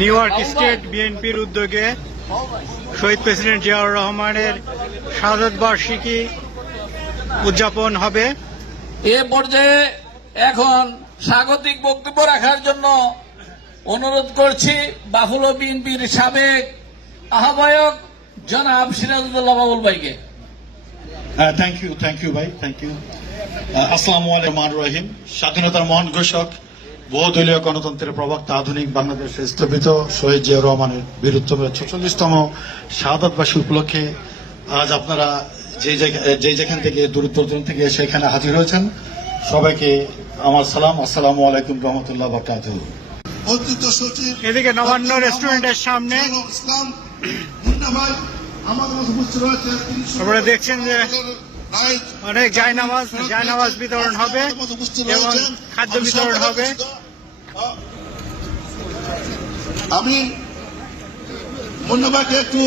New York state বিএনপির উদ্যোগে শহীদ president Ziaur রহমানের শাহাদত বার্ষিকী উদযাপন হবে। এ পর্যায়ে এখন স্বাগতিক বক্তব্য রাখার জন্য অনুরোধ করছি বাফুলো বিএনপির সাবেক আহ্বায়ক জনাব সিরাজউদ্দৌলা বাবুল ভাইকে। থ্যাংক ইউ ভাই, থ্যাংক ইউ। আসসালামু আলাইকুম রহিম। স্বাধীনতার মহান ঘোষক, বহুদলীয় গণতন্ত্রের প্রবক্তা, আধুনিক বাংলাদেশে স্থপিত শহীদ জিয়াউর রহমানের বীরত্তম 46তম শাহাদতবার্ষিকী উপলক্ষে আজ আপনারা যে যেখান থেকে দূর দূরান্ত থেকে সেখানে হাজির হয়েছেন, সবাইকে আমার সালাম। আসসালামু আলাইকুম রহমতুল্লাহ বারাকাতুহু। এদিকে নবান্ন রেস্টুরেন্টের সামনে আপনারা দেখছেন যে অনেক জায়নামাজ বিতরণ হবে এবং খাদ্য বিতরণ হবে। আমি মুন্না ভাইকে একটু